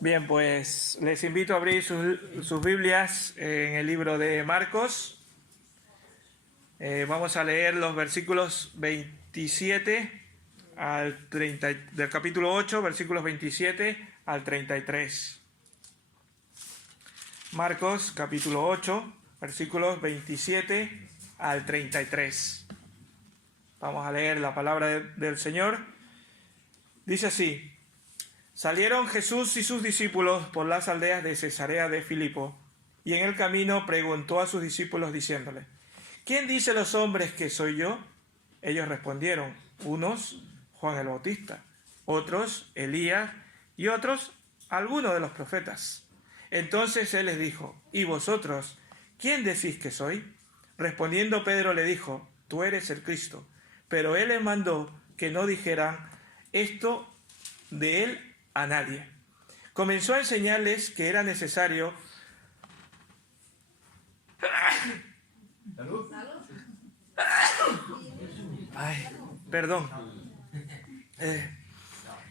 Bien, pues les invito a abrir sus Biblias en el libro de Marcos. Vamos a leer los versículos 27 al 30, del capítulo 8, versículos 27 al 33. Marcos, capítulo 8, versículos 27 al 33. Vamos a leer la palabra del Señor. Dice así: Salieron Jesús y sus discípulos por las aldeas de Cesarea de Filipo, y en el camino preguntó a sus discípulos diciéndole: ¿Quién dicen los hombres que soy yo? Ellos respondieron: unos, Juan el Bautista; otros, Elías; y otros, alguno de los profetas. Entonces él les dijo: ¿Y vosotros, quién decís que soy? Respondiendo Pedro le dijo: Tú eres el Cristo. Pero él les mandó que no dijeran esto de él a nadie. Comenzó a enseñarles que era necesario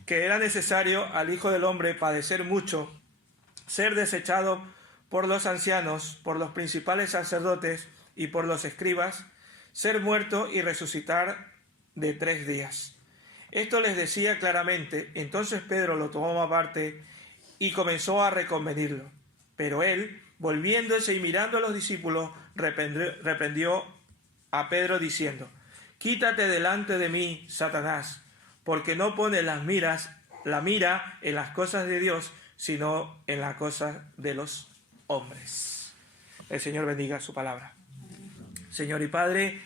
que era necesario al Hijo del Hombre padecer mucho, ser desechado por los ancianos, por los principales sacerdotes y por los escribas, ser muerto y resucitar de 3 días. Esto les decía claramente. Entonces Pedro lo tomó aparte y comenzó a reconvenirlo. Pero él, volviéndose y mirando a los discípulos, reprendió a Pedro diciendo: Quítate delante de mí, Satanás, porque no pones la mira en las cosas de Dios, sino en las cosas de los hombres. El Señor bendiga su palabra. Señor y Padre,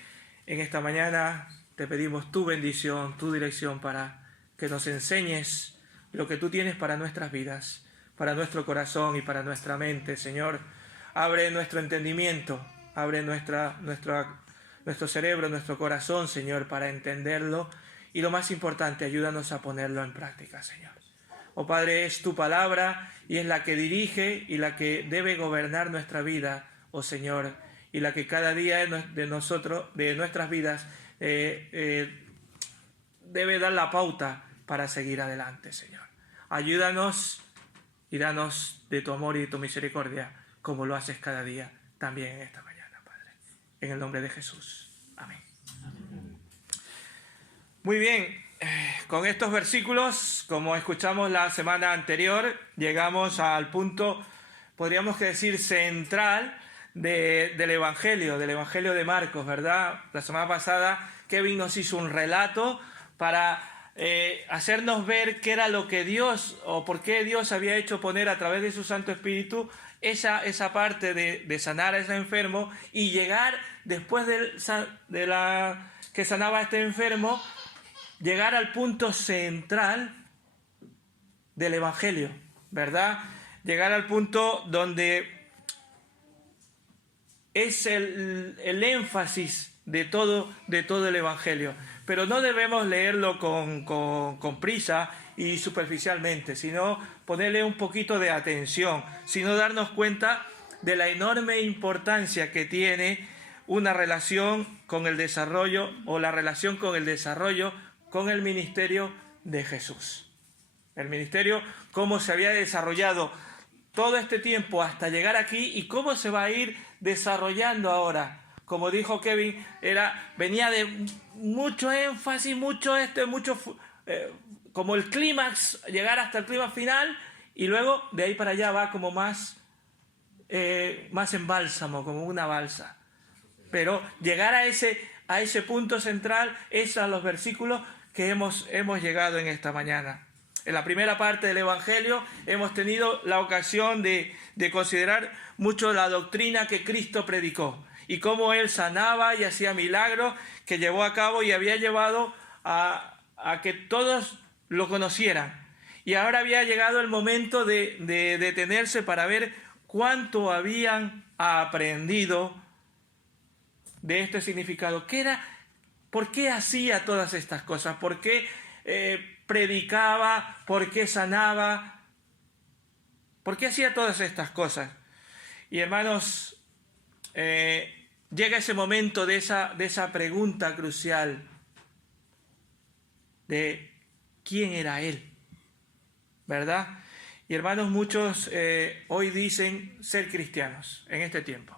en esta mañana te pedimos tu bendición, tu dirección, para que nos enseñes lo que tú tienes para nuestras vidas, para nuestro corazón y para nuestra mente. Señor, abre nuestro entendimiento, abre nuestro cerebro, nuestro corazón, Señor, para entenderlo, y lo más importante, ayúdanos a ponerlo en práctica, Señor. Oh Padre, es tu palabra y es la que dirige y la que debe gobernar nuestra vida, oh Señor, y la que cada día de nuestras vidas debe dar la pauta para seguir adelante, Señor. Ayúdanos y danos de tu amor y de tu misericordia, como lo haces cada día, también en esta mañana, Padre. En el nombre de Jesús. Amén. Muy bien, con estos versículos, como escuchamos la semana anterior, llegamos al punto, podríamos decir, central del Evangelio de Marcos, ¿verdad? La semana pasada Kevin nos hizo un relato para hacernos ver qué era lo que Dios, o por qué Dios había hecho poner a través de su Santo Espíritu esa parte de sanar a ese enfermo, y llegar después de la que sanaba a este enfermo, llegar al punto central del Evangelio, ¿verdad? Llegar al punto donde es el énfasis de todo el Evangelio. Pero no debemos leerlo con prisa y superficialmente, sino ponerle un poquito de atención, sino darnos cuenta de la enorme importancia que tiene una relación con el desarrollo, o la relación con el desarrollo con el ministerio de Jesús. El ministerio, cómo se había desarrollado todo este tiempo hasta llegar aquí, y cómo se va a ir desarrollando ahora. Como dijo Kevin, venía de mucho énfasis, como el clímax, llegar hasta el clímax final, y luego de ahí para allá va como más en bálsamo, como una balsa. Pero llegar a ese punto central es a los versículos que hemos llegado en esta mañana. En la primera parte del Evangelio hemos tenido la ocasión de considerar mucho la doctrina que Cristo predicó, y cómo Él sanaba y hacía milagros que llevó a cabo y había llevado a que todos lo conocieran. Y ahora había llegado el momento de detenerse para ver cuánto habían aprendido de este significado. ¿Qué era? ¿Por qué hacía todas estas cosas? ¿Por qué predicaba? ¿Por qué sanaba? ¿Por qué hacía todas estas cosas? Y hermanos, llega ese momento de esa pregunta crucial de quién era Él, ¿verdad? Y hermanos, muchos hoy dicen ser cristianos en este tiempo.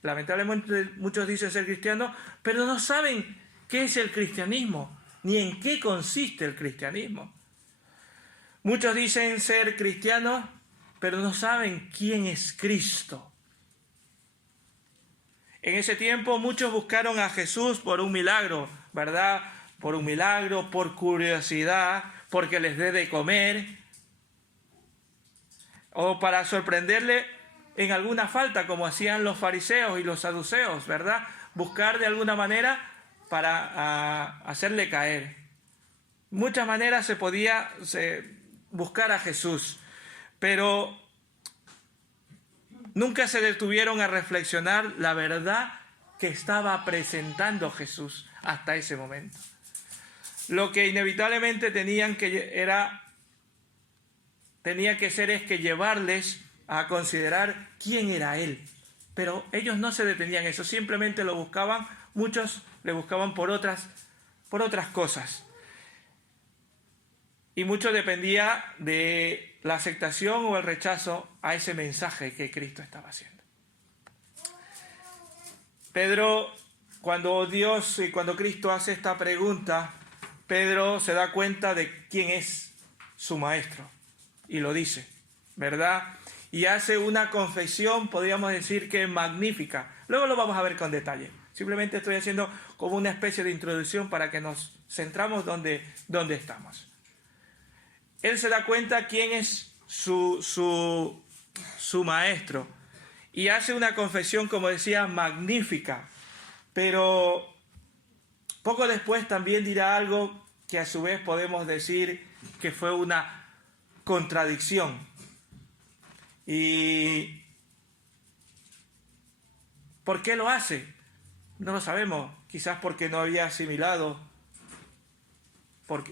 Lamentablemente muchos dicen ser cristianos, pero no saben qué es el cristianismo, ni en qué consiste el cristianismo. Muchos dicen ser cristianos, pero no saben quién es Cristo. En ese tiempo muchos buscaron a Jesús por un milagro, ¿verdad? Por un milagro, por curiosidad, porque les dé de comer, o para sorprenderle en alguna falta, como hacían los fariseos y los saduceos, ¿verdad? Buscar de alguna manera para hacerle caer. Muchas maneras se podía buscar a Jesús, pero nunca se detuvieron a reflexionar la verdad que estaba presentando Jesús hasta ese momento. Lo que inevitablemente tenía que ser es que llevarles a considerar quién era Él. Pero ellos no se detenían en eso, simplemente lo buscaban, muchos le buscaban por otras cosas. Y mucho dependía de la aceptación o el rechazo a ese mensaje que Cristo estaba haciendo. Pedro, cuando Cristo hace esta pregunta, Pedro se da cuenta de quién es su maestro. Y lo dice, ¿verdad? Y hace una confesión, podríamos decir que magnífica. Luego lo vamos a ver con detalle. Simplemente estoy haciendo como una especie de introducción para que nos centramos donde estamos. Él se da cuenta quién es su maestro. Y hace una confesión, como decía, magnífica. Pero poco después también dirá algo que a su vez podemos decir que fue una contradicción. ¿Y por qué lo hace? No lo sabemos. Quizás porque no había asimilado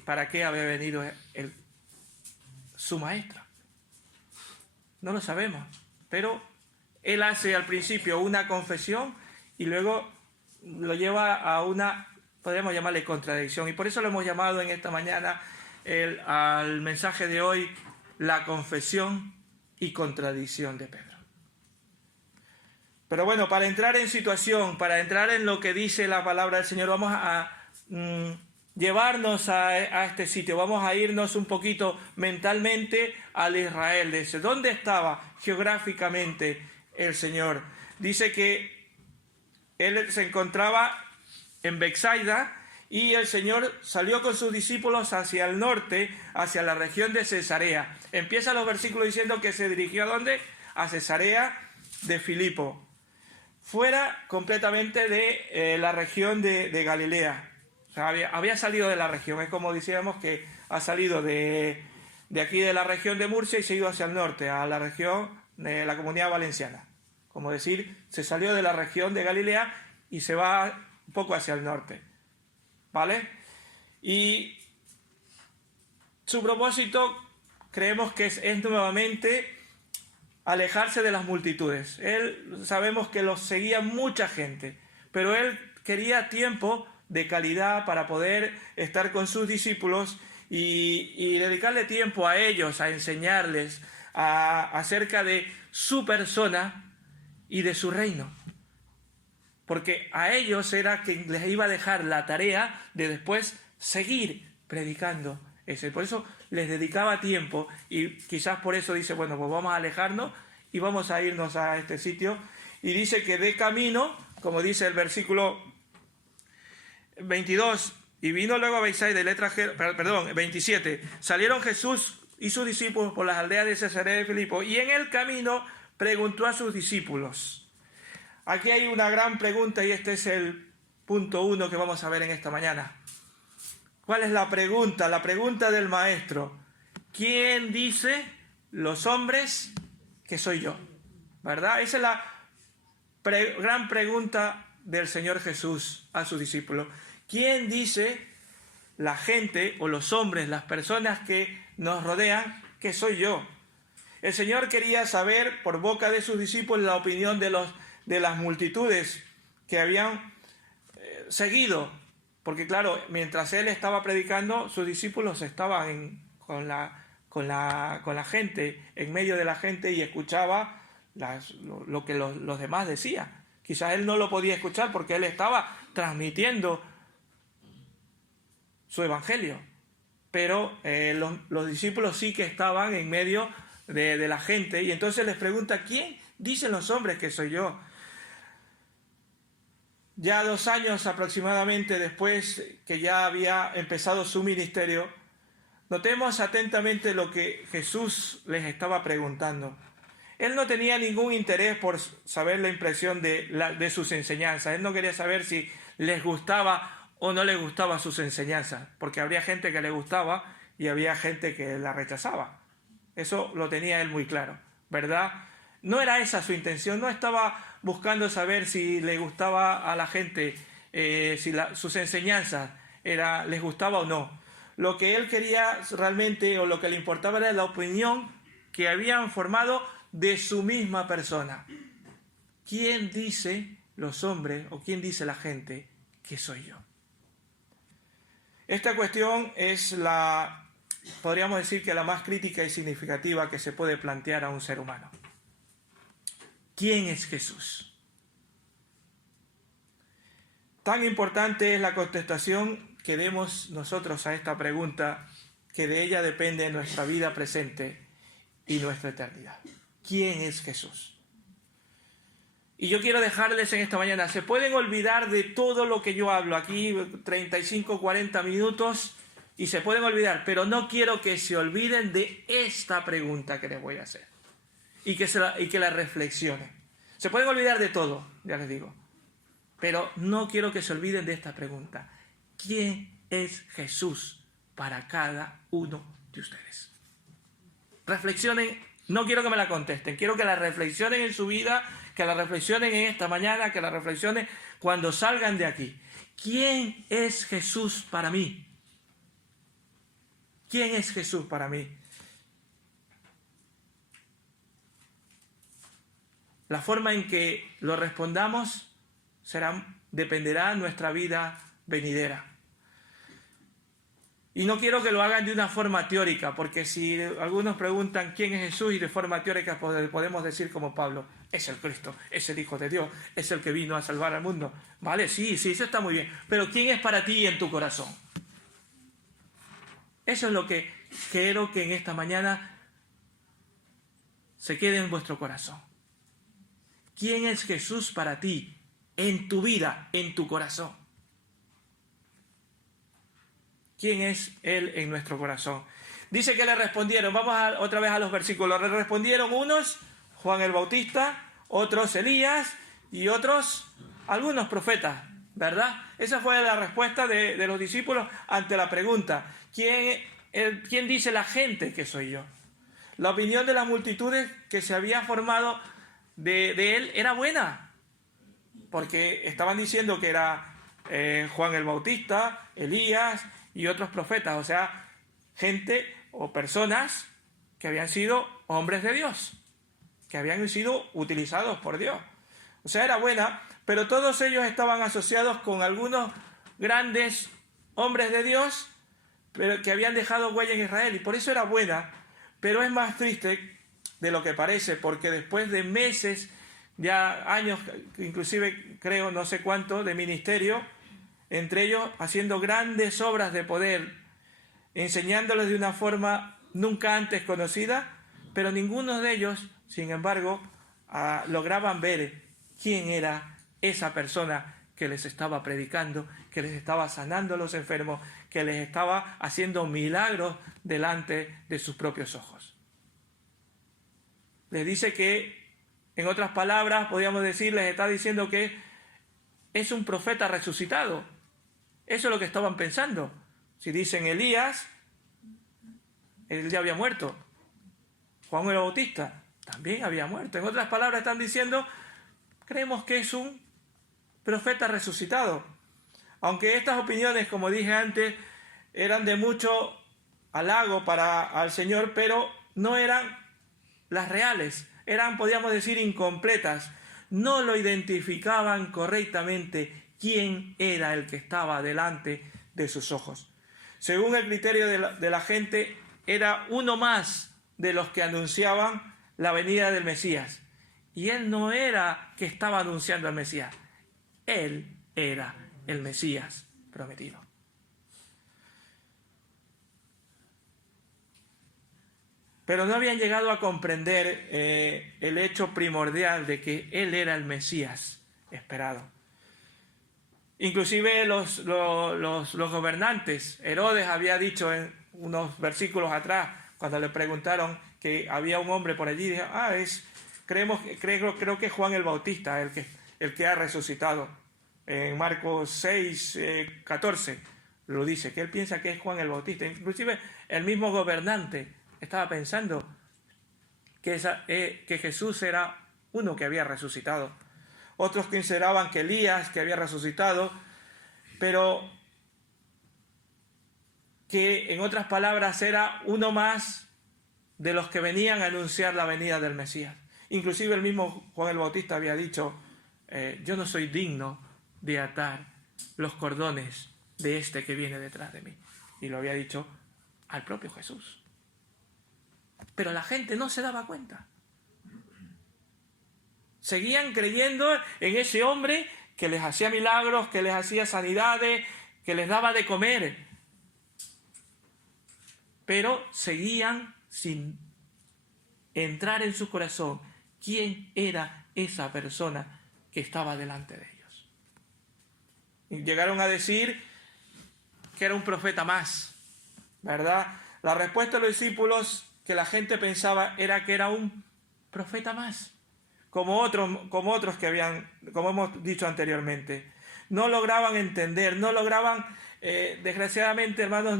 para qué había venido su maestro. No lo sabemos. Pero él hace al principio una confesión y luego lo lleva a una, podemos llamarle contradicción. Y por eso lo hemos llamado en esta mañana al mensaje de hoy, la confesión y contradicción de Pedro. Pero bueno, para entrar en situación, para entrar en lo que dice la palabra del Señor, vamos a llevarnos a este sitio, vamos a irnos un poquito mentalmente al Israel de ese. ¿Dónde estaba geográficamente el Señor? Dice que él se encontraba en Betsaida y el Señor salió con sus discípulos hacia el norte, hacia la región de Cesarea. Empieza los versículos diciendo que se dirigió ¿a dónde? A Cesarea de Filipo, fuera completamente de la región de Galilea. O sea, había salido de la región, es como decíamos que ha salido de aquí de la región de Murcia y se ha ido hacia el norte, a la región de la Comunidad Valenciana. Como decir, se salió de la región de Galilea y se va un poco hacia el norte. ¿Vale? Y su propósito creemos que es nuevamente alejarse de las multitudes. Él, sabemos que los seguía mucha gente, pero él quería tiempo de calidad para poder estar con sus discípulos y dedicarle tiempo a ellos, a enseñarles acerca de su persona y de su reino. Porque a ellos era quien les iba a dejar la tarea de después seguir predicando eso. Y por eso les dedicaba tiempo y quizás por eso dice, bueno, pues vamos a alejarnos y vamos a irnos a este sitio. Y dice que de camino, como dice el versículo 22, y vino luego a Betsaida, 27, salieron Jesús y sus discípulos por las aldeas de Cesarea de Filipo y en el camino preguntó a sus discípulos. Aquí hay una gran pregunta y este es el punto 1 que vamos a ver en esta mañana. ¿Cuál es la pregunta? La pregunta del maestro. ¿Quién dice los hombres que soy yo? ¿Verdad? Esa es la gran pregunta del Señor Jesús a sus discípulos. ¿Quién dice la gente o los hombres, las personas que nos rodean, que soy yo? El Señor quería saber por boca de sus discípulos la opinión de las multitudes que habían seguido, porque claro, mientras él estaba predicando, sus discípulos estaban con la con la gente, en medio de la gente, y escuchaba lo que los demás decían. Quizás él no lo podía escuchar porque él estaba transmitiendo su evangelio, pero los discípulos sí que estaban en medio de la gente, y entonces les pregunta: ¿quién dicen los hombres que soy yo? Ya 2 años aproximadamente después que ya había empezado su ministerio, notemos atentamente lo que Jesús les estaba preguntando. Él no tenía ningún interés por saber la impresión de sus enseñanzas. Él no quería saber si les gustaba o no les gustaba sus enseñanzas, porque habría gente que le gustaba y había gente que la rechazaba. Eso lo tenía él muy claro, ¿verdad? No era esa su intención, no estaba buscando saber si le gustaba a la gente, si sus enseñanzas les gustaba o no. Lo que él quería realmente, o lo que le importaba, era la opinión que habían formado de su misma persona. ¿Quién dice los hombres o quién dice la gente que soy yo? Esta cuestión es podríamos decir que la más crítica y significativa que se puede plantear a un ser humano. ¿Quién es Jesús? Tan importante es la contestación que demos nosotros a esta pregunta, que de ella depende nuestra vida presente y nuestra eternidad. ¿Quién es Jesús? Y yo quiero dejarles en esta mañana, se pueden olvidar de todo lo que yo hablo aquí, 35, 40 minutos, y se pueden olvidar, pero no quiero que se olviden de esta pregunta que les voy a hacer, y que la reflexionen. Se pueden olvidar de todo, ya les digo, pero no quiero que se olviden de esta pregunta. ¿Quién es Jesús para cada uno de ustedes? Reflexionen. No quiero que me la contesten, quiero que la reflexionen en su vida, que la reflexionen en esta mañana, que la reflexionen cuando salgan de aquí. ¿Quién es Jesús para mí? ¿Quién es Jesús para mí? La forma en que lo respondamos dependerá de nuestra vida venidera. Y no quiero que lo hagan de una forma teórica, porque si algunos preguntan quién es Jesús, y de forma teórica podemos decir como Pablo: es el Cristo, es el Hijo de Dios, es el que vino a salvar al mundo. Vale, sí, eso está muy bien. Pero ¿quién es para ti en tu corazón? Eso es lo que quiero que en esta mañana se quede en vuestro corazón. ¿Quién es Jesús para ti en tu vida, en tu corazón? ¿Quién es Él en nuestro corazón? Dice que le respondieron, vamos otra vez a los versículos, le respondieron unos, Juan el Bautista, otros Elías y otros, algunos profetas, ¿verdad? Esa fue la respuesta de los discípulos ante la pregunta: ¿quién dice la gente que soy yo? La opinión de las multitudes que se había formado de él era buena, porque estaban diciendo que era Juan el Bautista, Elías y otros profetas, o sea, gente o personas que habían sido hombres de Dios, que habían sido utilizados por Dios. O sea, era buena, pero todos ellos estaban asociados con algunos grandes hombres de Dios, pero que habían dejado huella en Israel, y por eso era buena. Pero es más triste de lo que parece, porque después de meses, ya años, inclusive creo no sé cuánto, de ministerio, entre ellos haciendo grandes obras de poder, enseñándoles de una forma nunca antes conocida, pero ninguno de ellos, sin embargo, lograban ver quién era esa persona que les estaba predicando, que les estaba sanando a los enfermos, que les estaba haciendo milagros delante de sus propios ojos. Les dice que, en otras palabras, podríamos decir, les está diciendo que es un profeta resucitado. Eso es lo que estaban pensando. Si dicen Elías, él ya había muerto. Juan el Bautista también había muerto. En otras palabras, están diciendo, creemos que es un profeta resucitado. Aunque estas opiniones, como dije antes, eran de mucho halago al Señor, pero no eran las reales. Eran, podríamos decir, incompletas. No lo identificaban correctamente quién era el que estaba delante de sus ojos. Según el criterio de la gente, era uno más de los que anunciaban la venida del Mesías. Y él no era que estaba anunciando al Mesías, él era el Mesías prometido. Pero no habían llegado a comprender el hecho primordial de que él era el Mesías esperado. Inclusive los gobernantes, Herodes había dicho en unos versículos atrás, cuando le preguntaron que había un hombre por allí, dijo, creo que es Juan el Bautista el que ha resucitado. En Marcos 6, 14 lo dice, que él piensa que es Juan el Bautista. Inclusive el mismo gobernante estaba pensando que Jesús era uno que había resucitado. Otros consideraban que Elías, que había resucitado, pero que en otras palabras era uno más de los que venían a anunciar la venida del Mesías. Inclusive el mismo Juan el Bautista había dicho, yo no soy digno de atar los cordones de este que viene detrás de mí. Y lo había dicho al propio Jesús. Pero la gente no se daba cuenta. Seguían creyendo en ese hombre que les hacía milagros, que les hacía sanidades, que les daba de comer. Pero seguían sin entrar en su corazón quién era esa persona que estaba delante de ellos. Y llegaron a decir que era un profeta más, ¿verdad? La respuesta de los discípulos que la gente pensaba era que era un profeta más, como otros que habían, como hemos dicho anteriormente. No lograban entender, no lograban, desgraciadamente, hermanos,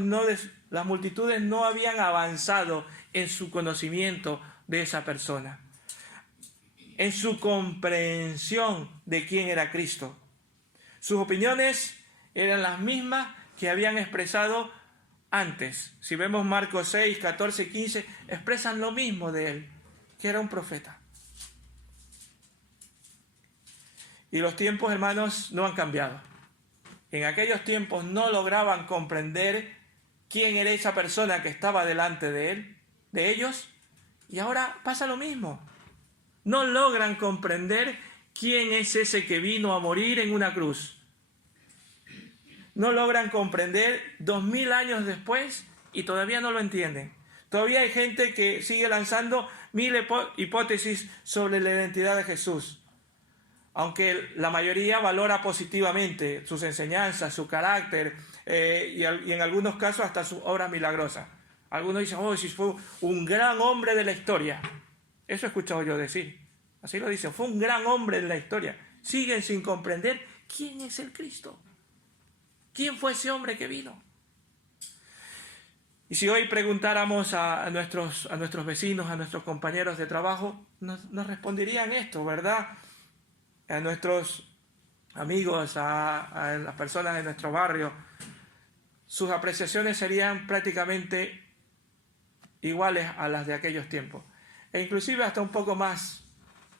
las multitudes no habían avanzado en su conocimiento de esa persona, en su comprensión de quién era Cristo. Sus opiniones eran las mismas que habían expresado antes. Si vemos Marcos 6, 14 y 15, expresan lo mismo de él, que era un profeta. Y los tiempos, hermanos, no han cambiado. En aquellos tiempos no lograban comprender quién era esa persona que estaba delante de ellos, y ahora pasa lo mismo. No logran comprender quién es ese que vino a morir en una cruz. No logran comprender 2000 años después y todavía no lo entienden. Todavía hay gente que sigue lanzando mil hipótesis sobre la identidad de Jesús. Aunque la mayoría valora positivamente sus enseñanzas, su carácter y en algunos casos hasta sus obras milagrosas. Algunos dicen, si fue un gran hombre de la historia. Eso he escuchado yo decir. Así lo dicen, fue un gran hombre de la historia. Siguen sin comprender quién es el Cristo. ¿Quién fue ese hombre que vino? Y si hoy preguntáramos a nuestros vecinos, a nuestros compañeros de trabajo, nos responderían esto, ¿verdad? A nuestros amigos, a las personas de nuestro barrio, sus apreciaciones serían prácticamente iguales a las de aquellos tiempos. E inclusive hasta un poco más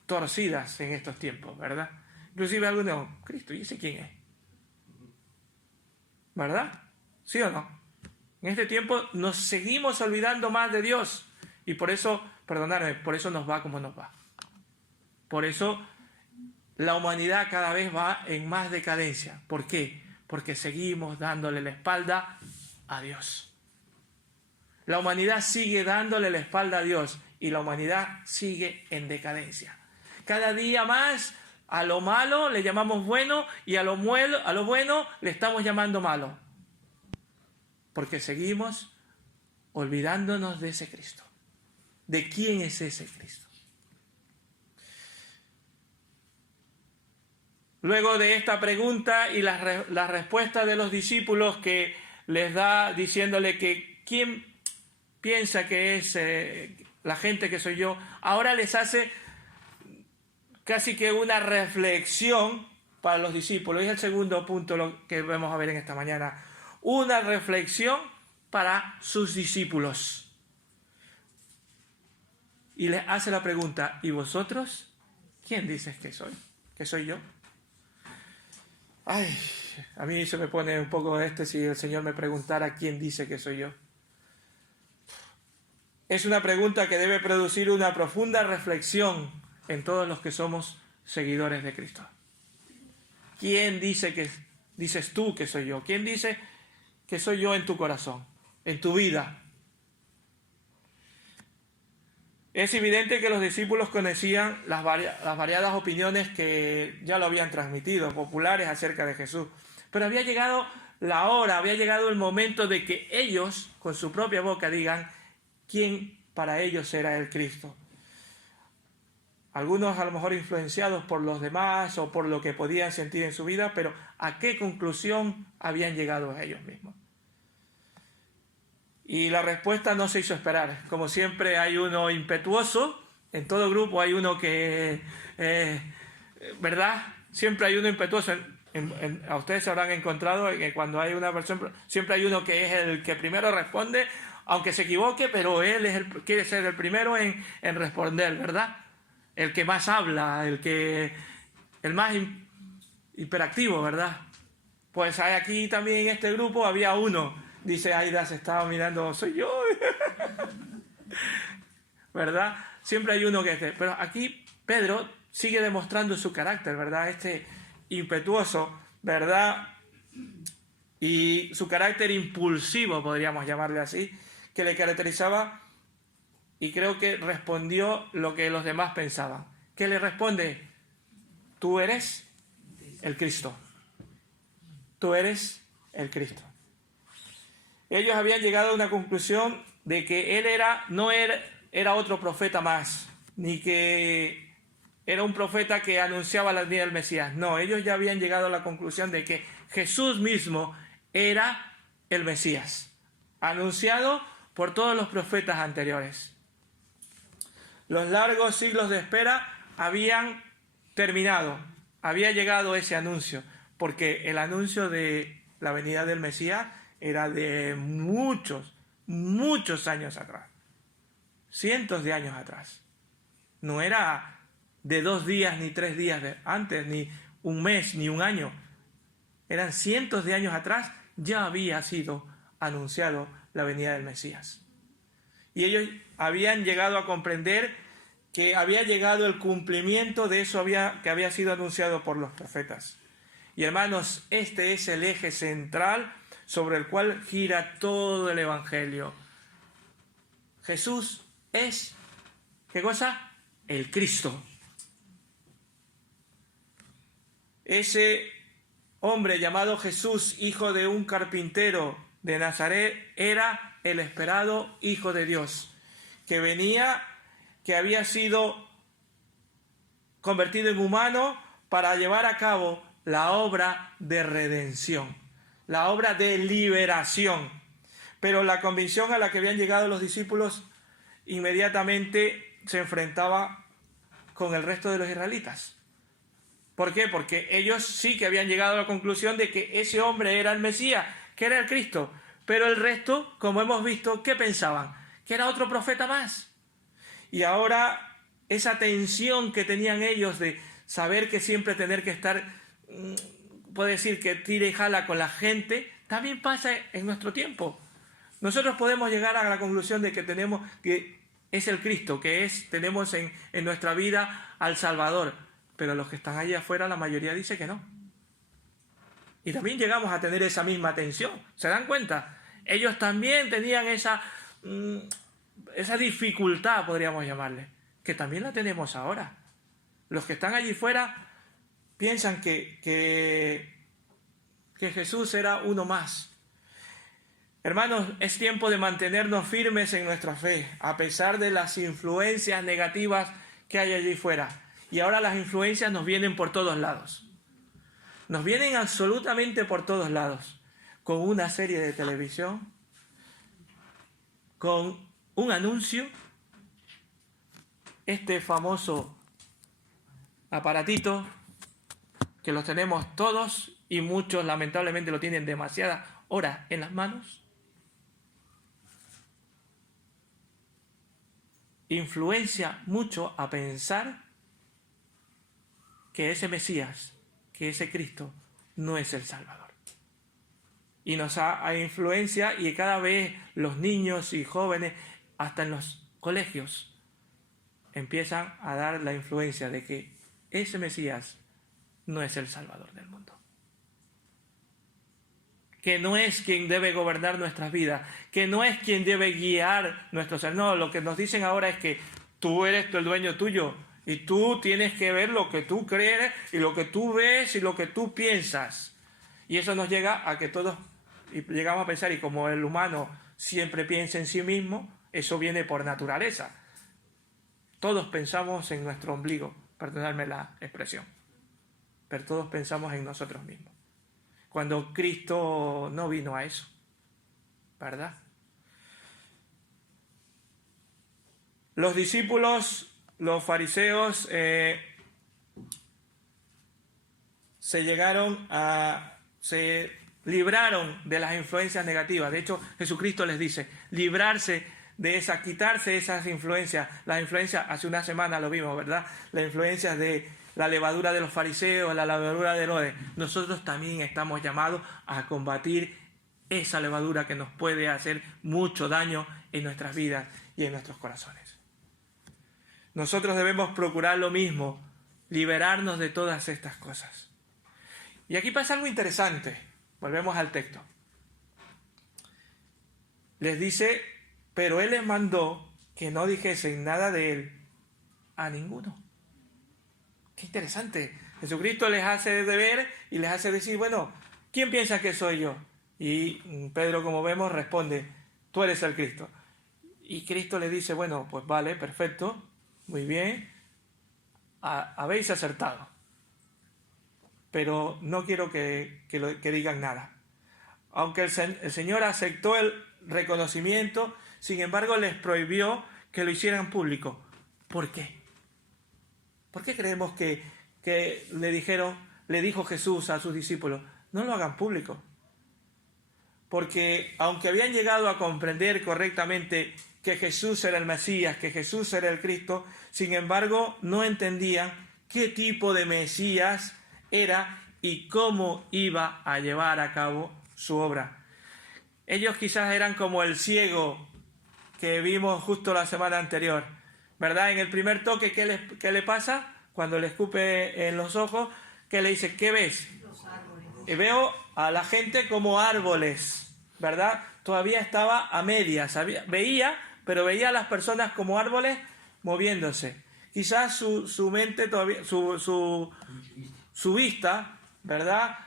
torcidas en estos tiempos, ¿verdad? Inclusive algunos, Cristo, ¿y ese quién es? ¿Verdad? ¿Sí o no? En este tiempo nos seguimos olvidando más de Dios y por eso, perdonadme, por eso nos va como nos va. Por eso la humanidad cada vez va en más decadencia. ¿Por qué? Porque seguimos dándole la espalda a Dios. La humanidad sigue dándole la espalda a Dios y la humanidad sigue en decadencia. Cada día más a lo malo le llamamos bueno y a lo bueno le estamos llamando malo. Porque seguimos olvidándonos de ese Cristo. ¿De quién es ese Cristo? Luego de esta pregunta y la respuesta de los discípulos que les da diciéndole que quién piensa que es la gente que soy yo, ahora les hace casi que una reflexión para los discípulos. Es el segundo punto lo que vamos a ver en esta mañana. Una reflexión para sus discípulos. Y les hace la pregunta, ¿y vosotros? ¿Quién dices que soy? ¿Que soy yo? Ay, a mí se me pone un poco si el Señor me preguntara quién dice que soy yo. es una pregunta que debe producir una profunda reflexión en todos los que somos seguidores de Cristo. ¿Quién dices tú que soy yo? ¿Quién dice que soy yo en tu corazón, en tu vida? Es evidente que los discípulos conocían las variadas opiniones que ya lo habían transmitido, populares acerca de Jesús. Pero había llegado la hora, había llegado el momento de que ellos, con su propia boca, digan quién para ellos era el Cristo. Algunos a lo mejor influenciados por los demás o por lo que podían sentir en su vida, pero ¿a qué conclusión habían llegado ellos mismos? Y la respuesta no se hizo esperar. Como siempre hay uno impetuoso, en todo grupo hay uno que, ¿verdad? Siempre hay uno impetuoso. A ustedes se habrán encontrado que cuando hay una persona, siempre hay uno que es el que primero responde, aunque se equivoque, pero él quiere ser el primero en responder, ¿verdad? El que más habla, el más hiperactivo, ¿verdad? Pues hay aquí también en este grupo había uno, dice Aida, se estaba mirando, soy yo, ¿verdad? Siempre hay uno que esté. Pero aquí Pedro sigue demostrando su carácter, ¿verdad? Este impetuoso, ¿verdad? Y su carácter impulsivo, podríamos llamarle así, que le caracterizaba, y creo que respondió lo que los demás pensaban. ¿Qué le responde? Tú eres el Cristo. Tú eres el Cristo. Ellos habían llegado a una conclusión de que él no era otro profeta más, ni que era un profeta que anunciaba la venida del Mesías. No, ellos ya habían llegado a la conclusión de que Jesús mismo era el Mesías, anunciado por todos los profetas anteriores. Los largos siglos de espera habían terminado, había llegado ese anuncio, porque el anuncio de la venida del Mesías era de muchos años atrás, cientos de años atrás. No era de 2 días ni 3 días antes, ni un mes, ni un año. Eran cientos de años atrás, ya había sido anunciado la venida del Mesías. Y ellos habían llegado a comprender que había llegado el cumplimiento de eso que había sido anunciado por los profetas. Y hermanos, este es el eje central sobre el cual gira todo el Evangelio. Jesús es, ¿qué cosa? El Cristo. Ese hombre llamado Jesús, hijo de un carpintero de Nazaret, era el esperado Hijo de Dios, que había sido convertido en humano para llevar a cabo la obra de redención, la obra de liberación. Pero la convicción a la que habían llegado los discípulos inmediatamente se enfrentaba con el resto de los israelitas. ¿Por qué? Porque ellos sí que habían llegado a la conclusión de que ese hombre era el Mesías, que era el Cristo. Pero el resto, como hemos visto, ¿qué pensaban? Que era otro profeta más. Y ahora esa tensión que tenían ellos de saber que siempre tener que estar, puede decir que tira y jala con la gente, también pasa en nuestro tiempo. Nosotros podemos llegar a la conclusión de que es el Cristo, tenemos en nuestra vida al Salvador, pero los que están allá afuera, la mayoría dice que no. Y también llegamos a tener esa misma tensión. ¿Se dan cuenta? Ellos también tenían esa dificultad, podríamos llamarle, que también la tenemos ahora. Los que están allí fuera piensan que Jesús era uno más. Hermanos, es tiempo de mantenernos firmes en nuestra fe, a pesar de las influencias negativas que hay allí fuera. Y ahora las influencias nos vienen por todos lados. Nos vienen absolutamente por todos lados. Con una serie de televisión, con un anuncio, este famoso aparatito que los tenemos todos y muchos lamentablemente lo tienen demasiadas horas en las manos, influencia mucho a pensar que ese Mesías, que ese Cristo no es el Salvador. Y nos ha influencia, y cada vez los niños y jóvenes hasta en los colegios, empiezan a dar la influencia de que ese Mesías no es el Salvador del mundo. Que no es quien debe gobernar nuestras vidas, que no es quien debe guiar nuestros ser. No, lo que nos dicen ahora es que tú eres el dueño tuyo y tú tienes que ver lo que tú crees y lo que tú ves y lo que tú piensas. Y eso nos llega a que todos y llegamos a pensar, y como el humano siempre piensa en sí mismo, eso viene por naturaleza. Todos pensamos en nuestro ombligo, perdonadme la expresión, pero todos pensamos en nosotros mismos. Cuando Cristo no vino a eso, ¿verdad? Los discípulos, los fariseos, se libraron de las influencias negativas. De hecho, Jesucristo les dice, librarse de esas, quitarse esas influencias. Las influencias, hace una semana lo vimos, ¿verdad? Las influencias de la levadura de los fariseos, la levadura de Herodes. Nosotros también estamos llamados a combatir esa levadura que nos puede hacer mucho daño en nuestras vidas y en nuestros corazones. Nosotros debemos procurar lo mismo, liberarnos de todas estas cosas. Y aquí pasa algo interesante. Volvemos al texto. Les dice, pero Él les mandó que no dijesen nada de Él a ninguno. Qué interesante. Jesucristo les hace de ver y les hace decir, bueno, ¿quién piensa que soy yo? Y Pedro, como vemos, responde, tú eres el Cristo. Y Cristo le dice, bueno, pues vale, perfecto, muy bien, habéis acertado. Pero no quiero que digan nada. Aunque el Señor aceptó el reconocimiento, sin embargo les prohibió que lo hicieran público. ¿Por qué? ¿Por qué creemos que le dijo Jesús a sus discípulos, no lo hagan público? Porque aunque habían llegado a comprender correctamente que Jesús era el Mesías, que Jesús era el Cristo, sin embargo no entendían qué tipo de Mesías era y cómo iba a llevar a cabo su obra. Ellos quizás eran como el ciego que vimos justo la semana anterior, ¿verdad? En el primer toque, ¿qué le pasa? Cuando le escupe en los ojos, ¿qué le dice? ¿Qué ves? Los árboles. Y veo a la gente como árboles, ¿verdad? Todavía estaba a medias, veía, pero veía a las personas como árboles moviéndose. Quizás su mente todavía, su vista, ¿verdad?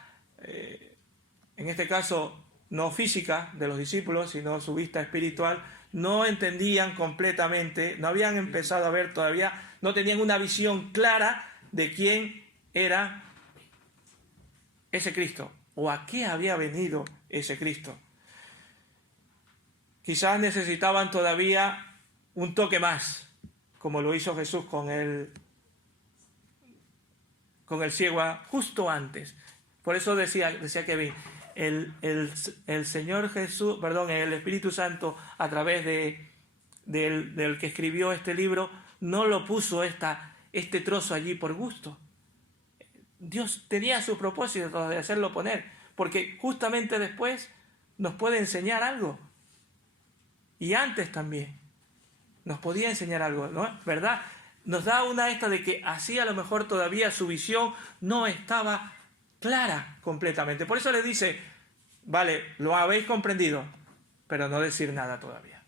En este caso, no física de los discípulos, sino su vista espiritual, no entendían completamente, no habían empezado a ver todavía, no tenían una visión clara de quién era ese Cristo o a qué había venido ese Cristo. Quizás necesitaban todavía un toque más, como lo hizo Jesús con el ciego justo antes. Por eso decía Kevin, el Señor Jesús, perdón, el Espíritu Santo, a través del que escribió este libro, no lo puso este trozo allí por gusto. Dios tenía su propósito de hacerlo poner, porque justamente después nos puede enseñar algo. Y antes también nos podía enseñar algo, ¿no? ¿Verdad? Nos da una de que así a lo mejor todavía su visión no estaba clara completamente. Por eso le dice, vale, lo habéis comprendido, pero no decir nada todavía.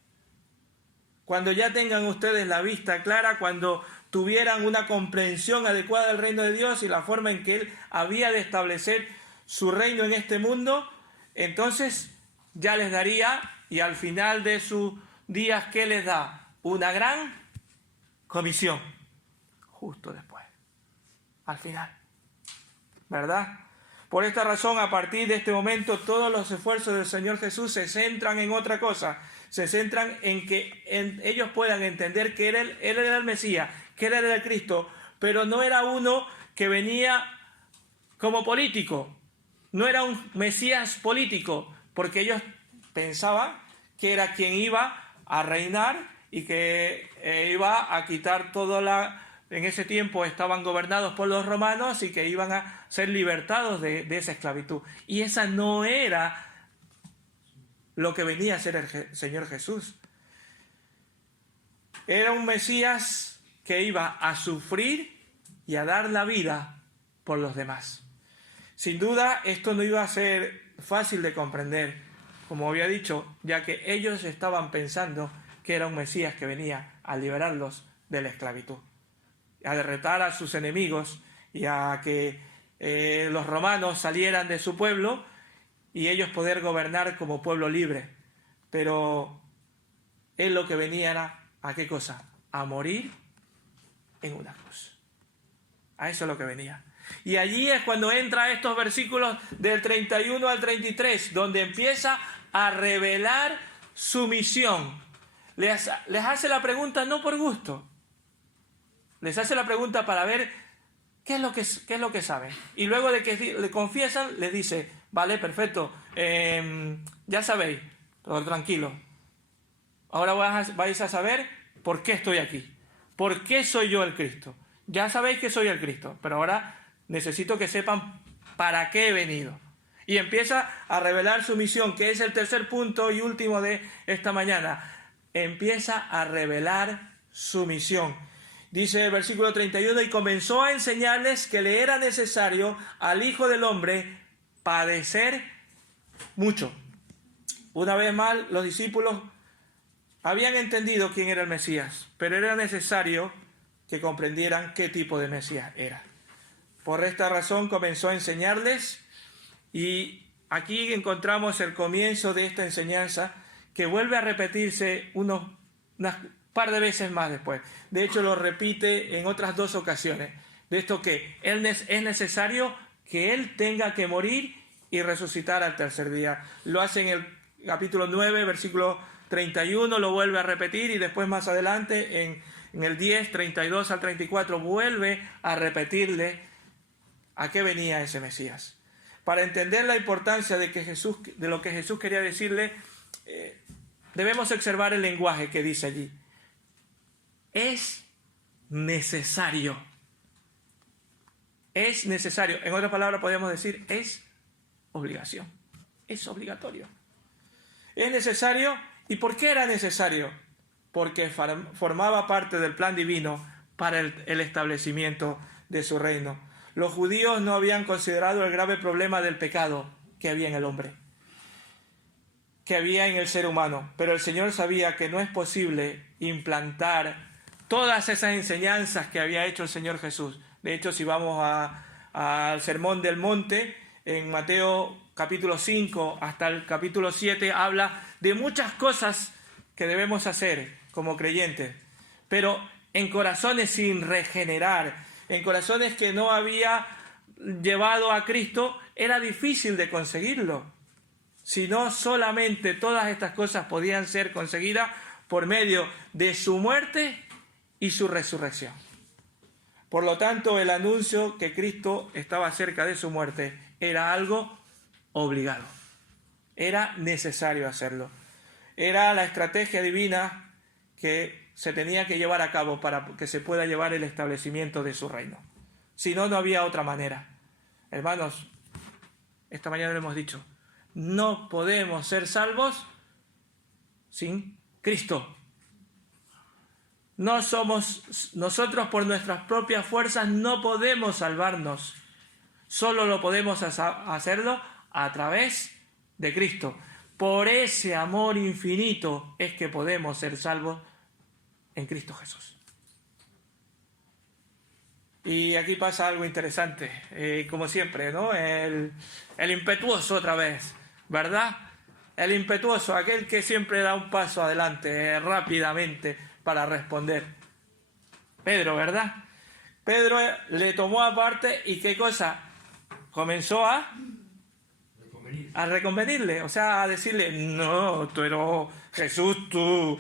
Cuando ya tengan ustedes la vista clara, cuando tuvieran una comprensión adecuada del reino de Dios y la forma en que Él había de establecer su reino en este mundo, entonces ya les daría, y al final de sus días, ¿qué les da? Una gran comisión. Justo después. Al final. ¿Verdad? Por esta razón, a partir de este momento, todos los esfuerzos del Señor Jesús se centran en otra cosa. Se centran en que ellos puedan entender que Él era el Mesías, que Él era el Cristo, pero no era uno que venía como político. No era un Mesías político, porque ellos pensaban que era quien iba a reinar y que iba a quitar en ese tiempo estaban gobernados por los romanos y que iban a ser libertados de esa esclavitud. Y esa no era lo que venía a ser el Señor Jesús. Era un Mesías que iba a sufrir y a dar la vida por los demás. Sin duda, esto no iba a ser fácil de comprender, como había dicho, ya que ellos estaban pensando que era un Mesías que venía a liberarlos de la esclavitud, a derrotar a sus enemigos y a que los romanos salieran de su pueblo y ellos poder gobernar como pueblo libre. Pero él lo que venía era, ¿a qué cosa? A morir en una cruz. A eso es lo que venía. Y allí es cuando entra estos versículos del 31 al 33, donde empieza a revelar su misión. Les hace la pregunta no por gusto. Les hace la pregunta para ver qué es lo que saben. Y luego de que le confiesan, les dice, vale, perfecto, ya sabéis, pero tranquilo. Ahora vais a saber por qué estoy aquí. ¿Por qué soy yo el Cristo? Ya sabéis que soy el Cristo, pero ahora necesito que sepan para qué he venido. Y empieza a revelar su misión, que es el tercer punto y último de esta mañana. Empieza a revelar su misión. Dice el versículo 31, y comenzó a enseñarles que le era necesario al Hijo del Hombre padecer mucho. Una vez más, los discípulos habían entendido quién era el Mesías, pero era necesario que comprendieran qué tipo de Mesías era. Por esta razón comenzó a enseñarles, y aquí encontramos el comienzo de esta enseñanza que vuelve a repetirse unas par de veces más después. De hecho, lo repite en otras dos ocasiones. De esto que es necesario que Él tenga que morir y resucitar al tercer día. Lo hace en el capítulo 9, versículo 31, lo vuelve a repetir, y después más adelante en el 10, 32 al 34, vuelve a repetirle a qué venía ese Mesías. Para entender la importancia de lo que Jesús quería decirle, debemos observar el lenguaje que dice allí. Es necesario. Es necesario. En otras palabras podríamos decir, es obligación. Es obligatorio. Es necesario. ¿Y por qué era necesario? Porque formaba parte del plan divino para el establecimiento de su reino. Los judíos no habían considerado el grave problema del pecado que había en el hombre, que había en el ser humano, pero el Señor sabía que no es posible implantar todas esas enseñanzas que había hecho el Señor Jesús. De hecho, si vamos al Sermón del Monte, en Mateo capítulo 5 hasta el capítulo 7, habla de muchas cosas que debemos hacer como creyentes, pero en corazones sin regenerar, en corazones que no había llevado a Cristo, era difícil de conseguirlo. Si no, solamente todas estas cosas podían ser conseguidas por medio de su muerte y su resurrección. Por lo tanto, el anuncio que Cristo estaba cerca de su muerte era algo obligado. Era necesario hacerlo. Era la estrategia divina que se tenía que llevar a cabo para que se pueda llevar el establecimiento de su reino. Si no, no había otra manera. Hermanos, esta mañana lo hemos dicho, no podemos ser salvos sin Cristo. No somos nosotros, por nuestras propias fuerzas no podemos salvarnos. Solo lo podemos hacerlo a través de Cristo. Por ese amor infinito es que podemos ser salvos en Cristo Jesús. Y aquí pasa algo interesante, como siempre, ¿no? El impetuoso otra vez, ¿verdad? El impetuoso, aquel que siempre da un paso adelante rápidamente para responder. Pedro, ¿verdad? Pedro le tomó aparte y ¿qué cosa? Comenzó a reconvenirle, o sea, a decirle, no, pero Jesús, tú,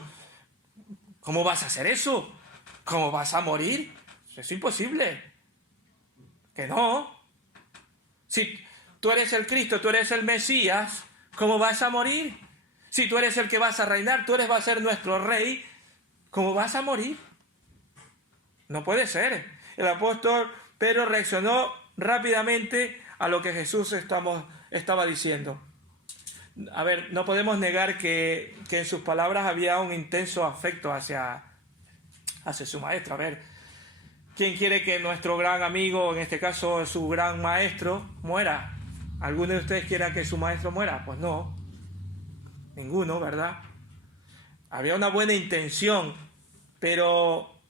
¿cómo vas a hacer eso? ¿Cómo vas a morir? Es imposible. Que no. Si tú eres el Cristo, tú eres el Mesías, ¿cómo vas a morir? Si tú eres el que vas a reinar, tú vas a ser nuestro rey, ¿cómo vas a morir? No puede ser. El apóstol Pedro reaccionó rápidamente a lo que Jesús estaba diciendo. A ver, no podemos negar que en sus palabras había un intenso afecto hacia hace su maestro. A ver, ¿quién quiere que nuestro gran amigo, en este caso su gran maestro, muera? ¿Alguno de ustedes quiera que su maestro muera? Pues no, ninguno, ¿verdad? Había una buena intención, pero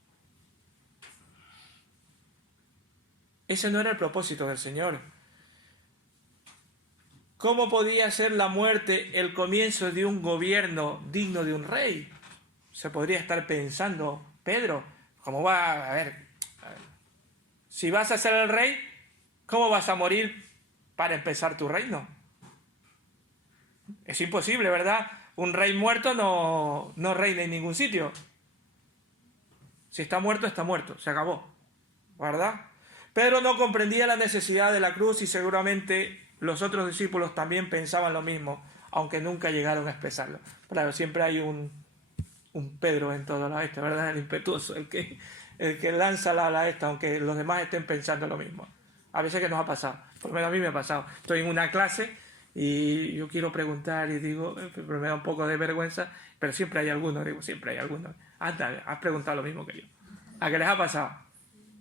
ese no era el propósito del Señor. ¿Cómo podía ser la muerte el comienzo de un gobierno digno de un rey? Se podría estar pensando, Pedro, ¿cómo va? A ver, si vas a ser el rey, ¿cómo vas a morir para empezar tu reino? Es imposible, ¿verdad? Un rey muerto no reina en ningún sitio. Si está muerto, se acabó, ¿verdad? Pedro no comprendía la necesidad de la cruz y seguramente los otros discípulos también pensaban lo mismo, aunque nunca llegaron a expresarlo. Claro, siempre hay un Pedro en todo la esta, ¿verdad? El impetuoso, el que lanza la esta, aunque los demás estén pensando lo mismo. A veces que nos ha pasado, por lo menos a mí me ha pasado. Estoy en una clase y yo quiero preguntar y digo, pero me da un poco de vergüenza, pero siempre hay alguno, Anda, has preguntado lo mismo que yo. ¿A qué les ha pasado?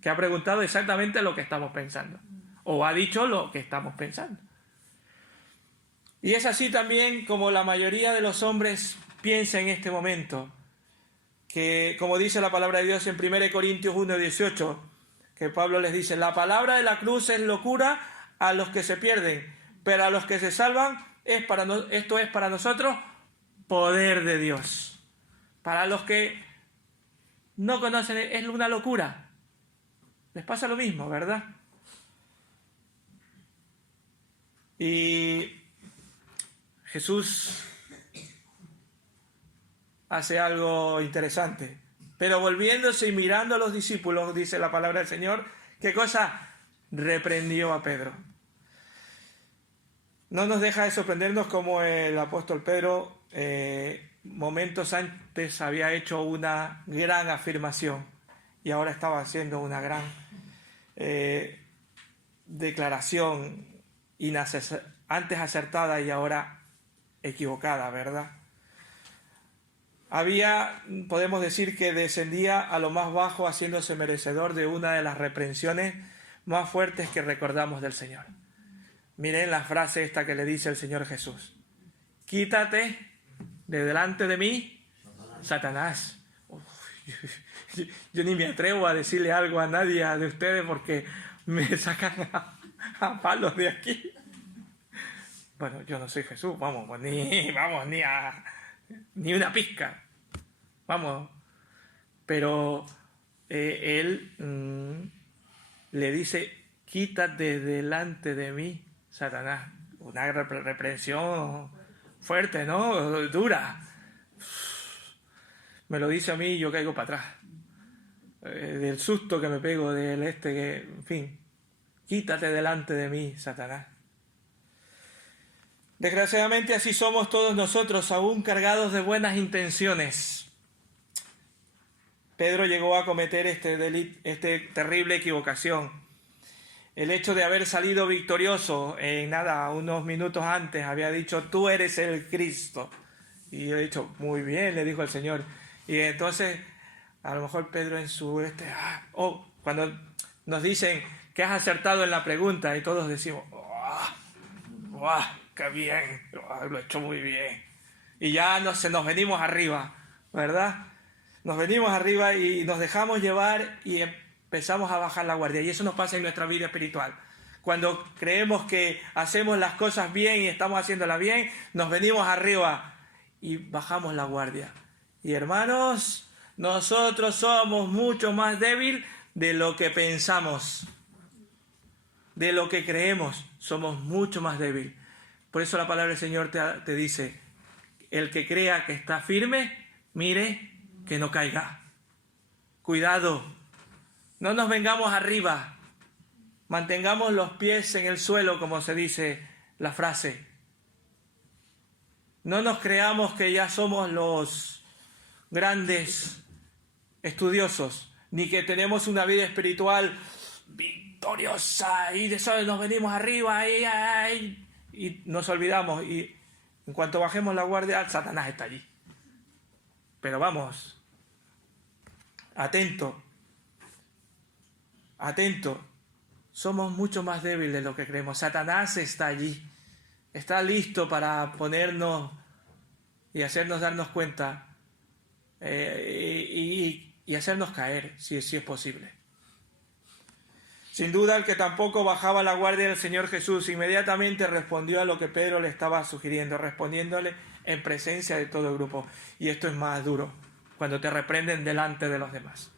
Que ha preguntado exactamente lo que estamos pensando, o ha dicho lo que estamos pensando. Y es así también como la mayoría de los hombres piensa en este momento, que como dice la palabra de Dios en 1 Corintios 1:18, que Pablo les dice, la palabra de la cruz es locura a los que se pierden, pero a los que se salvan, esto es para nosotros poder de Dios. Para los que no conocen es una locura. Les pasa lo mismo, ¿verdad? Y Jesús hace algo interesante. Pero volviéndose y mirando a los discípulos, dice la palabra del Señor, ¿qué cosa? Reprendió a Pedro. No nos deja de sorprendernos como el apóstol Pedro momentos antes había hecho una gran afirmación y ahora estaba haciendo una gran declaración antes acertada y ahora equivocada, ¿verdad? Podemos decir que descendía a lo más bajo haciéndose merecedor de una de las reprensiones más fuertes que recordamos del Señor. Miren la frase esta que le dice el Señor Jesús. Quítate de delante de mí, Satanás. Yo ni me atrevo a decirle algo a nadie de ustedes porque me sacan a palos de aquí. Bueno, yo no soy Jesús, ni una pizca. Vamos, pero él le dice, quítate delante de mí, Satanás. Una reprensión fuerte, ¿no? Dura. Me lo dice a mí y yo caigo para atrás. Del susto que me pego, en fin. Quítate delante de mí, Satanás. Desgraciadamente así somos todos nosotros, aún cargados de buenas intenciones. Pedro llegó a cometer esta terrible equivocación. El hecho de haber salido victorioso unos minutos antes, había dicho, tú eres el Cristo. Y yo he dicho, muy bien, le dijo el Señor. Y entonces, a lo mejor Pedro en su... cuando nos dicen que has acertado en la pregunta y todos decimos, ¡qué bien! Lo he hecho muy bien. Y ya nos venimos arriba, ¿verdad? Nos venimos arriba y nos dejamos llevar y empezamos a bajar la guardia. Y eso nos pasa en nuestra vida espiritual. Cuando creemos que hacemos las cosas bien y estamos haciéndolas bien, nos venimos arriba y bajamos la guardia. Y hermanos, nosotros somos mucho más débiles de lo que pensamos, de lo que creemos. Somos mucho más débiles. Por eso la palabra del Señor te dice, el que crea que está firme, mire que no caiga. Cuidado, no nos vengamos arriba, mantengamos los pies en el suelo, como se dice la frase. No nos creamos que ya somos los grandes estudiosos, ni que tenemos una vida espiritual victoriosa y de eso nos venimos arriba y nos olvidamos. Y en cuanto bajemos la guardia, Satanás está allí. Pero vamos, Atento, atento. Somos mucho más débiles de lo que creemos. Satanás está allí. Está listo para ponernos y hacernos darnos cuenta y hacernos caer, si es posible. Sin duda, el que tampoco bajaba la guardia del Señor Jesús inmediatamente respondió a lo que Pedro le estaba sugiriendo, respondiéndole en presencia de todo el grupo. Y esto es más duro, cuando te reprenden delante de los demás.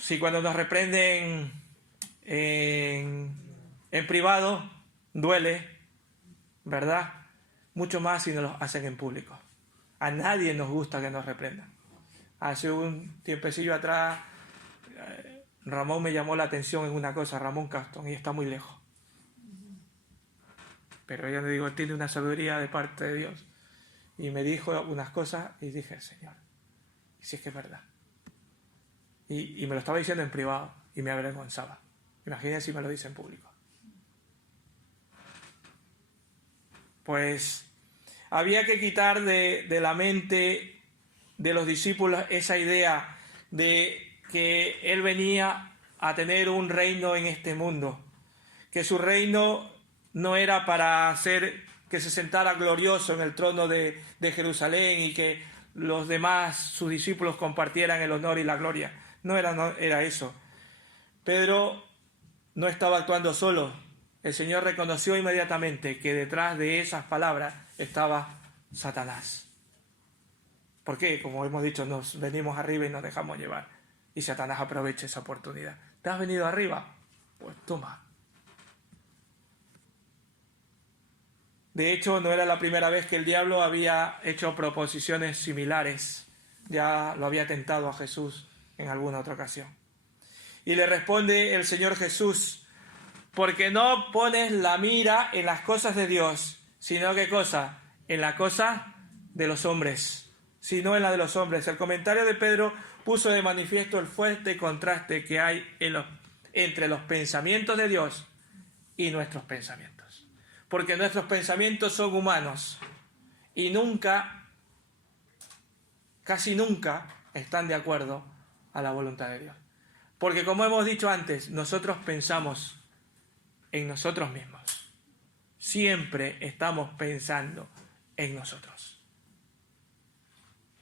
Si cuando nos reprenden en privado, duele, ¿verdad? Mucho más si nos lo hacen en público. A nadie nos gusta que nos reprendan. Hace un tiempecillo atrás, Ramón me llamó la atención en una cosa, Ramón Caston, y está muy lejos. Pero yo le digo, tiene una sabiduría de parte de Dios. Y me dijo unas cosas y dije, Señor, si es que es verdad. Y me lo estaba diciendo en privado y me avergonzaba. Imagínense si me lo dice en público. Pues había que quitar de la mente de los discípulos esa idea de que Él venía a tener un reino en este mundo, que su reino no era para hacer que se sentara glorioso en el trono de Jerusalén y que los demás, sus discípulos, compartieran el honor y la gloria. No era eso. Pedro no estaba actuando solo. El Señor reconoció inmediatamente que detrás de esas palabras estaba Satanás. ¿Por qué? Como hemos dicho, nos venimos arriba y nos dejamos llevar. Y Satanás aprovecha esa oportunidad. ¿Te has venido arriba? Pues toma. De hecho, no era la primera vez que el diablo había hecho proposiciones similares. Ya lo había tentado a Jesús en alguna otra ocasión. Y le responde el Señor Jesús, porque no pones la mira en las cosas de Dios, sino ¿qué cosa? En la cosa de los hombres, sino en la de los hombres. El comentario de Pedro puso de manifiesto el fuerte contraste que hay entre los pensamientos de Dios y nuestros pensamientos. Porque nuestros pensamientos son humanos y casi nunca están de acuerdo a la voluntad de Dios. Porque como hemos dicho antes, nosotros pensamos en nosotros mismos. Siempre estamos pensando en nosotros.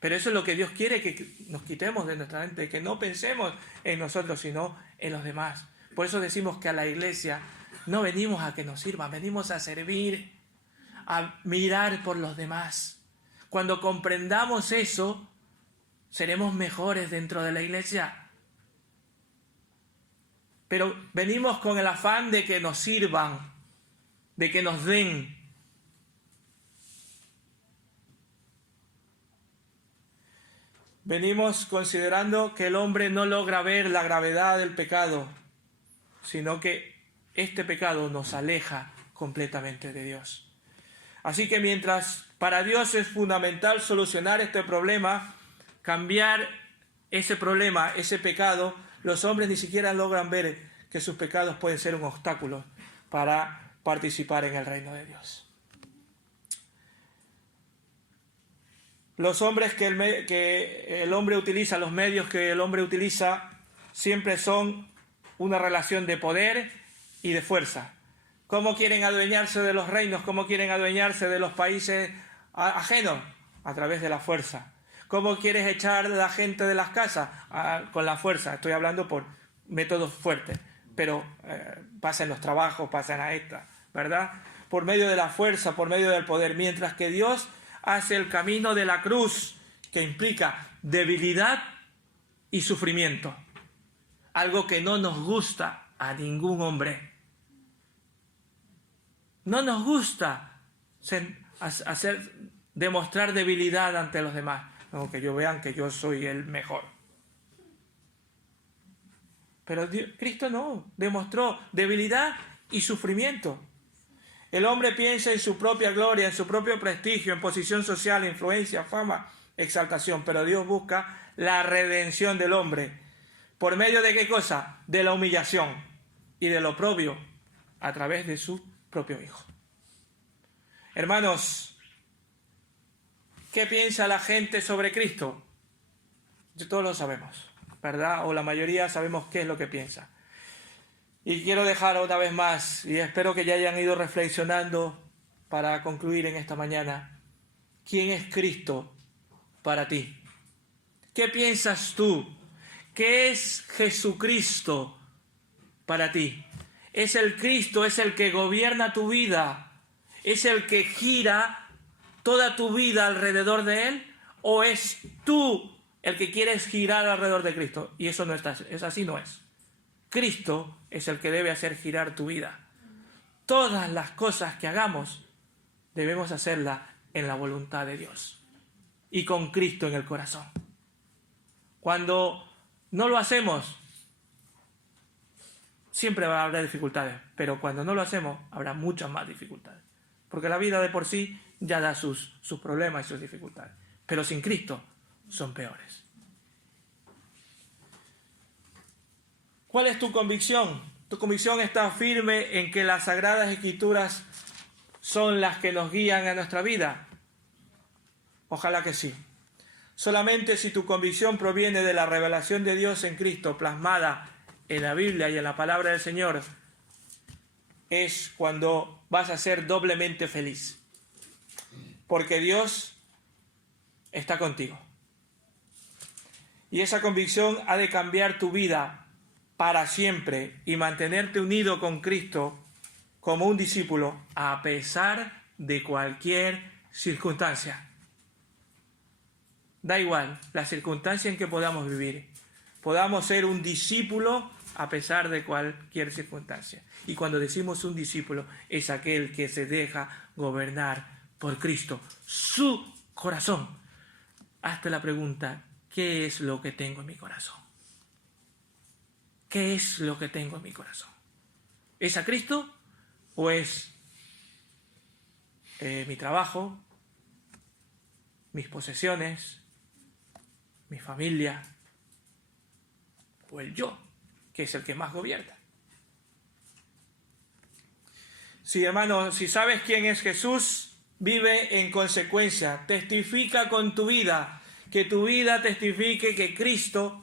Pero eso es lo que Dios quiere que nos quitemos de nuestra mente, que no pensemos en nosotros, sino en los demás. Por eso decimos que a la iglesia no venimos a que nos sirvan, venimos a servir, a mirar por los demás. Cuando comprendamos eso, seremos mejores dentro de la iglesia. Pero venimos con el afán de que nos sirvan, de que nos den. Venimos considerando que el hombre no logra ver la gravedad del pecado, sino que este pecado nos aleja completamente de Dios. Así que mientras para Dios es fundamental solucionar este problema, cambiar ese problema, ese pecado, los hombres ni siquiera logran ver que sus pecados pueden ser un obstáculo para participar en el reino de Dios. Los hombres que el hombre utiliza, los medios que el hombre utiliza, siempre son una relación de poder y de fuerza. ¿Cómo quieren adueñarse de los reinos? ¿Cómo quieren adueñarse de los países ajenos? A través de la fuerza. ¿Cómo quieres echar a la gente de las casas? Con la fuerza. Estoy hablando por métodos fuertes, pero pasa en los trabajos, pasa en la esta, ¿verdad? Por medio de la fuerza, por medio del poder. Mientras que Dios hace el camino de la cruz, que implica debilidad y sufrimiento. Algo que no nos gusta a ningún hombre. No nos gusta demostrar debilidad ante los demás. No, que yo vean que yo soy el mejor. Pero Cristo no, demostró debilidad y sufrimiento. El hombre piensa en su propia gloria, en su propio prestigio, en posición social, influencia, fama, exaltación. Pero Dios busca la redención del hombre. ¿Por medio de qué cosa? De la humillación y del oprobio a través de su propio Hijo. Hermanos, ¿qué piensa la gente sobre Cristo? Todos lo sabemos, ¿verdad? O la mayoría sabemos qué es lo que piensa. Y quiero dejar una vez más, y espero que ya hayan ido reflexionando para concluir en esta mañana, ¿quién es Cristo para ti? ¿Qué piensas tú? ¿Qué es Jesucristo para ti? ¿Es el Cristo, es el que gobierna tu vida? ¿Es el que gira toda tu vida alrededor de Él? ¿O es tú el que quieres girar alrededor de Cristo? Y eso no es así, no es. Cristo es el que debe hacer girar tu vida. Todas las cosas que hagamos debemos hacerlas en la voluntad de Dios y con Cristo en el corazón. Cuando no lo hacemos, siempre va a haber dificultades, pero cuando no lo hacemos habrá muchas más dificultades, porque la vida de por sí ya da sus problemas y sus dificultades, pero sin Cristo son peores. ¿Cuál es tu convicción? Tu convicción está firme en que las Sagradas Escrituras son las que nos guían a nuestra vida. Ojalá que sí. Solamente si tu convicción proviene de la revelación de Dios en Cristo plasmada en la Biblia y en la palabra del Señor, es cuando vas a ser doblemente feliz. Porque Dios está contigo. Y esa convicción ha de cambiar tu vida para siempre y mantenerte unido con Cristo como un discípulo a pesar de cualquier circunstancia. Da igual la circunstancia en que podamos vivir. Podamos ser un discípulo a pesar de cualquier circunstancia. Y cuando decimos un discípulo, es aquel que se deja gobernar por Cristo, su corazón. Hazte la pregunta, ¿qué es lo que tengo en mi corazón? ¿Qué es lo que tengo en mi corazón? ¿Es a Cristo o es mi trabajo, mis posesiones, mi familia o el yo, que es el que más gobierna? Sí, hermano, si sabes quién es Jesús, vive en consecuencia, testifica con tu vida, que tu vida testifique que Cristo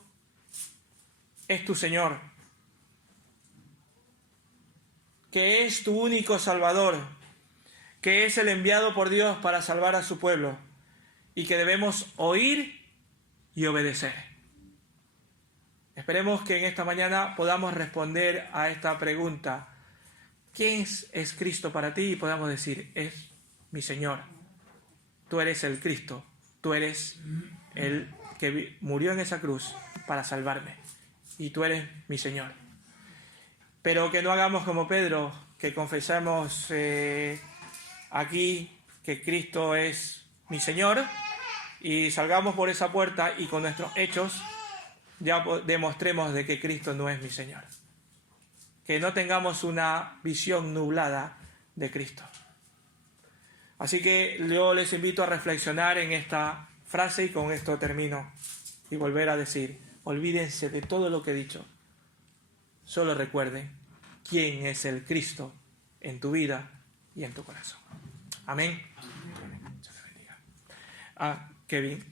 es tu Señor, que es tu único Salvador, que es el enviado por Dios para salvar a su pueblo y que debemos oír y obedecer. Esperemos que en esta mañana podamos responder a esta pregunta. ¿Quién es Cristo para ti? Y podamos decir, es mi Señor. Tú eres el Cristo. Tú eres el que murió en esa cruz para salvarme. Y tú eres mi Señor. Pero que no hagamos como Pedro, que confesamos aquí que Cristo es mi Señor y salgamos por esa puerta y con nuestros hechos ya demostremos de que Cristo no es mi Señor. Que no tengamos una visión nublada de Cristo. Así que yo les invito a reflexionar en esta frase y con esto termino y volver a decir, olvídense de todo lo que he dicho. Solo recuerden quién es el Cristo en tu vida y en tu corazón. Amén. Dios te bendiga. Kevin.